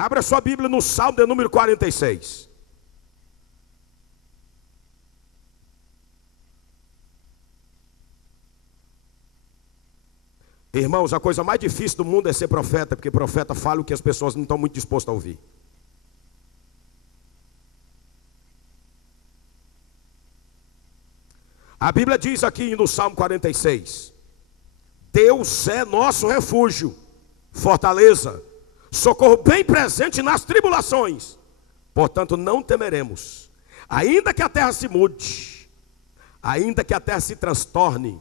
Abra sua Bíblia no Salmo de número 46. Irmãos, a coisa mais difícil do mundo é ser profeta, porque profeta fala o que as pessoas não estão muito dispostas a ouvir. A Bíblia diz aqui no Salmo 46: Deus é nosso refúgio, fortaleza, socorro bem presente nas tribulações. Portanto não temeremos, ainda que a terra se mude, ainda que a terra se transtorne,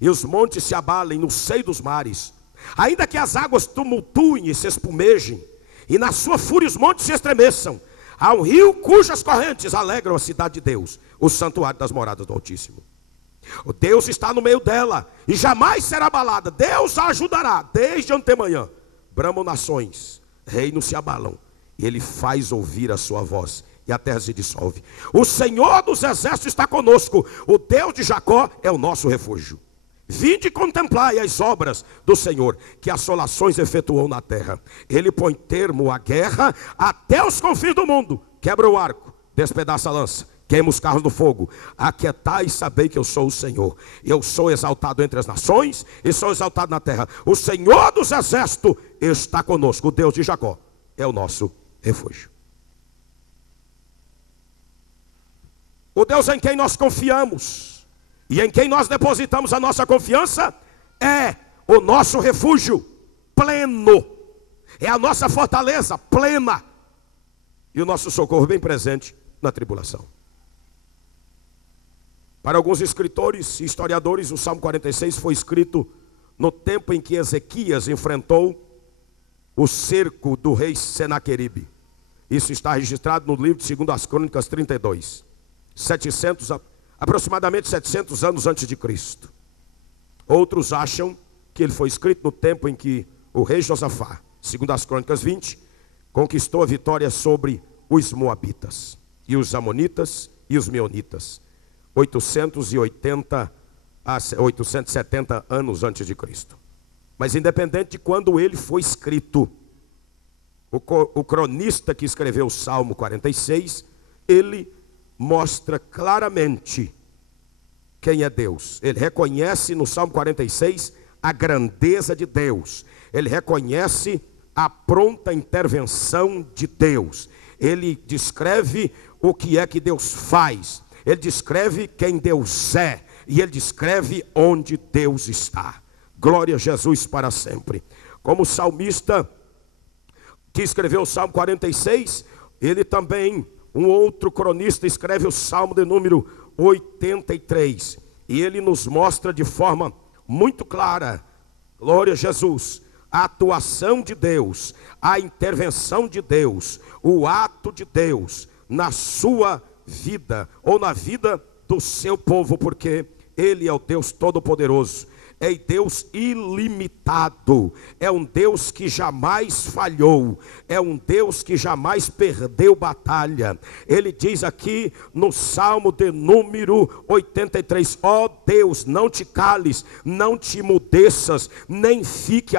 e os montes se abalem no seio dos mares, ainda que as águas tumultuem e se espumejem, e na sua fúria os montes se estremeçam. Há um rio cujas correntes alegram a cidade de Deus, o santuário das moradas do Altíssimo. O Deus está no meio dela, e jamais será abalada. Deus a ajudará, desde antemanhã. Bramam nações, reinos se abalam, e Ele faz ouvir a sua voz, e a terra se dissolve. O Senhor dos exércitos está conosco, o Deus de Jacó é o nosso refúgio. Vinde contemplai as obras do Senhor, que assolações efetuou na terra. Ele põe termo à guerra até os confins do mundo. Quebra o arco, despedaça a lança, queima os carros do fogo. Aquietai e sabei que eu sou o Senhor. Eu sou exaltado entre as nações e sou exaltado na terra. O Senhor dos exércitos está conosco. O Deus de Jacó é o nosso refúgio. O Deus em quem nós confiamos e em quem nós depositamos a nossa confiança é o nosso refúgio pleno, é a nossa fortaleza plena e o nosso socorro bem presente na tribulação. Para alguns escritores e historiadores, o Salmo 46 foi escrito no tempo em que Ezequias enfrentou o cerco do rei Senaqueribe. Isso está registrado no livro de 2 Crônicas 32, aproximadamente 700 anos antes de Cristo. Outros acham que ele foi escrito no tempo em que o rei Josafá, segundo as Crônicas 20, conquistou a vitória sobre os Moabitas, e os Amonitas e os Meonitas, 880 a 870 anos antes de Cristo. Mas independente de quando ele foi escrito, o cronista que escreveu o Salmo 46, ele mostra claramente quem é Deus. Ele reconhece no Salmo 46 a grandeza de Deus. Ele reconhece a pronta intervenção de Deus. Ele descreve o que é que Deus faz. Ele descreve quem Deus é. E ele descreve onde Deus está. Glória a Jesus para sempre. Como o salmista que escreveu o Salmo 46, ele também, um outro cronista, escreve o Salmo de número 83. E ele nos mostra de forma muito clara, glória a Jesus, a atuação de Deus, a intervenção de Deus, o ato de Deus na sua vida, ou na vida do seu povo, porque Ele é o Deus Todo-Poderoso. É Deus ilimitado, é um Deus que jamais falhou, é um Deus que jamais perdeu batalha. Ele diz aqui no Salmo de número 83, ó Deus, não te cales, não te mudeças, nem fique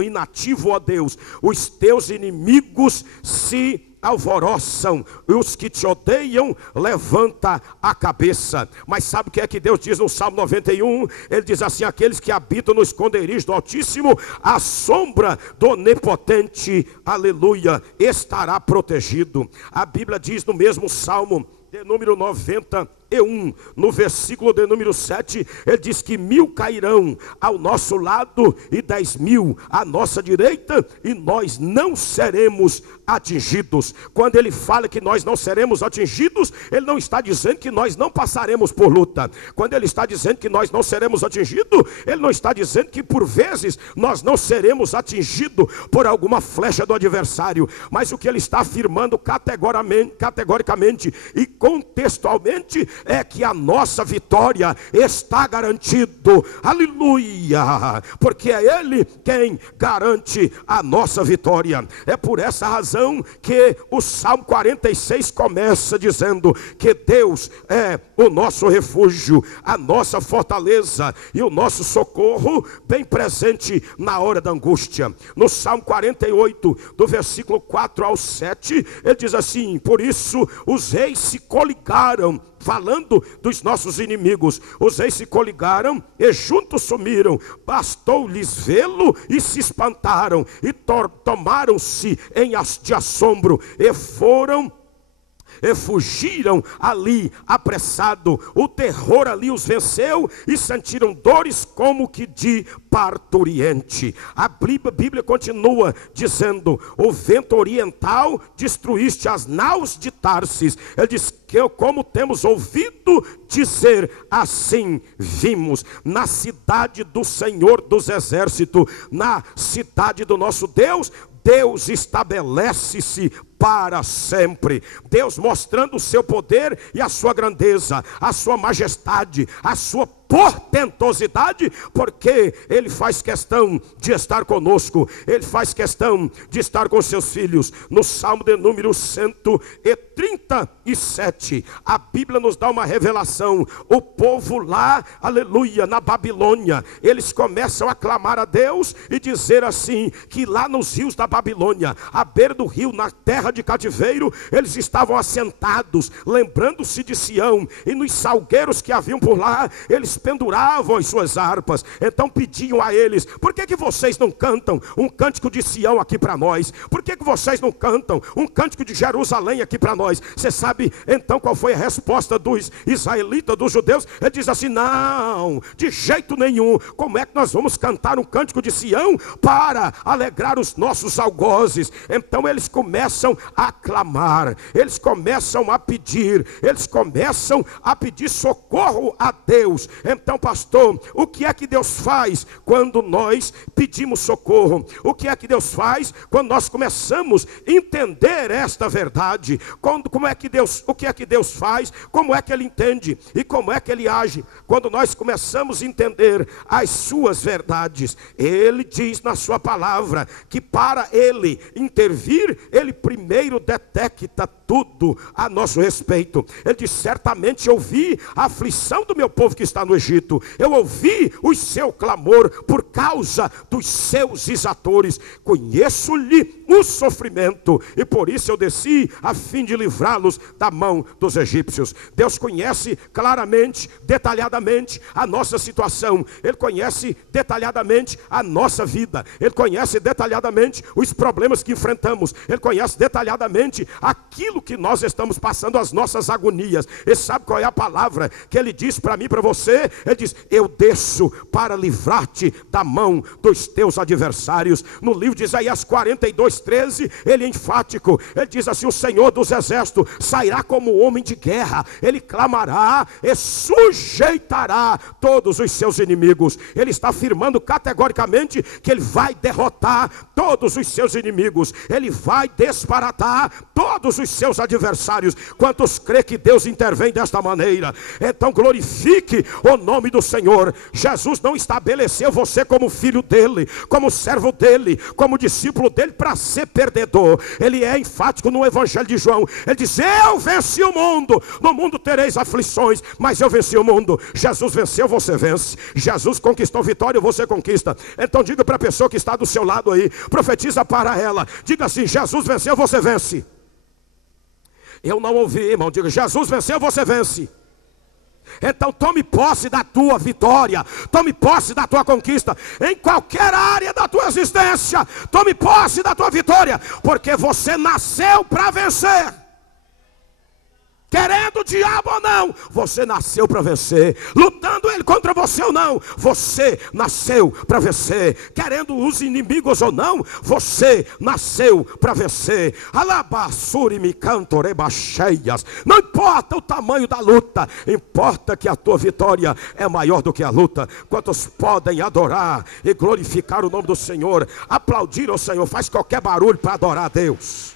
inativo, ó Deus. Os teus inimigos se alvoroçam, os que te odeiam levanta a cabeça. Mas sabe o que é que Deus diz no Salmo 91? Ele diz assim: aqueles que habitam no esconderijo do Altíssimo, a sombra do Onipotente, aleluia, estará protegido. A Bíblia diz no mesmo Salmo de número 91, no versículo de número 7, ele diz que 1000 cairão ao nosso lado e 10.000 à nossa direita, e nós não seremos atingidos. Quando ele fala que nós não seremos atingidos, ele não está dizendo que nós não passaremos por luta. Quando ele está dizendo que nós não seremos atingidos, ele não está dizendo que por vezes nós não seremos atingidos por alguma flecha do adversário, mas o que ele está afirmando categoricamente e contextualmente é que a nossa vitória está garantido. Aleluia! Porque é Ele quem garante a nossa vitória. É por essa razão que o Salmo 46 começa dizendo que Deus é o nosso refúgio, a nossa fortaleza e o nosso socorro bem presente na hora da angústia. No Salmo 48, do versículo 4 ao 7, ele diz assim: por isso os reis se coligaram, falando dos nossos inimigos, os reis se coligaram e juntos sumiram, bastou-lhes vê-lo e se espantaram, e tomaram-se de assombro, e fugiram ali apressado. O terror ali os venceu e sentiram dores como que de parturiente. A Bíblia continua dizendo: o vento oriental destruíste as naus de Tarsis. Ele diz que como temos ouvido dizer, assim vimos. Na cidade do Senhor dos Exércitos, na cidade do nosso Deus, Deus estabelece-se para sempre. Deus mostrando o seu poder e a sua grandeza, a sua majestade, a sua portentosidade, porque Ele faz questão de estar conosco, Ele faz questão de estar com seus filhos. No Salmo de número 137, a Bíblia nos dá uma revelação. O povo lá, aleluia, na Babilônia, eles começam a clamar a Deus e dizer assim, que lá nos rios da Babilônia, à beira do rio, na terra de cativeiro, eles estavam assentados, lembrando-se de Sião, e nos salgueiros que haviam por lá, eles penduravam as suas harpas. Então pediam a eles: por que vocês não cantam um cântico de Sião aqui para nós? Por que vocês não cantam um cântico de Jerusalém aqui para nós? Você sabe então qual foi a resposta dos israelitas, dos judeus? Ele diz assim: não, de jeito nenhum. Como é que nós vamos cantar um cântico de Sião para alegrar os nossos algozes? Então eles começam a clamar, eles começam a pedir, eles começam a pedir socorro a Deus. Então, pastor, o que é que Deus faz quando nós pedimos socorro? O que é que Deus faz quando nós começamos a entender esta verdade? O que é que Deus faz? Como é que Ele entende? E como é que Ele age? Quando nós começamos a entender as suas verdades, Ele diz na sua palavra que para Ele intervir, Ele primeiro detecta tudo a nosso respeito. Ele diz: certamente eu vi a aflição do meu povo que está no Egito, eu ouvi o seu clamor por causa dos seus exatores, conheço-lhe o sofrimento, e por isso eu desci a fim de livrá-los da mão dos egípcios. Deus conhece claramente, detalhadamente a nossa situação, Ele conhece detalhadamente a nossa vida, Ele conhece detalhadamente os problemas que enfrentamos, Ele conhece detalhadamente aquilo que nós estamos passando, as nossas agonias. E sabe qual é a palavra que Ele diz para mim e para você? Ele diz: eu desço para livrar-te da mão dos teus adversários. No livro de Isaías 42:13, ele é enfático, ele diz assim: o Senhor dos exércitos sairá como homem de guerra, ele clamará e sujeitará todos os seus inimigos. Ele está afirmando categoricamente que ele vai derrotar todos os seus inimigos, ele vai desbaratar todos os seus adversários. Quantos crê que Deus intervém desta maneira? Então glorifique o nome do Senhor. Jesus não estabeleceu você como filho dele, como servo dele, como discípulo dele para ser perdedor. Ele é enfático no Evangelho de João. Ele diz: eu venci o mundo, no mundo tereis aflições, mas eu venci o mundo. Jesus venceu, você vence. Jesus conquistou vitória, você conquista. Então diga para a pessoa que está do seu lado aí, profetiza para ela, diga assim: Jesus venceu, você vence. Eu não ouvi, irmão. Diga: Jesus venceu, você vence. Então tome posse da tua vitória, tome posse da tua conquista, em qualquer área da tua existência. Tome posse da tua vitória, porque você nasceu para vencer. Querendo o diabo ou não, você nasceu para vencer. Lutando ele contra você ou não, você nasceu para vencer. Querendo os inimigos ou não, você nasceu para vencer. Alabassuri me cantorebacheias. Não importa o tamanho da luta, importa que a tua vitória é maior do que a luta. Quantos podem adorar e glorificar o nome do Senhor, aplaudir ao Senhor? Faz qualquer barulho para adorar a Deus.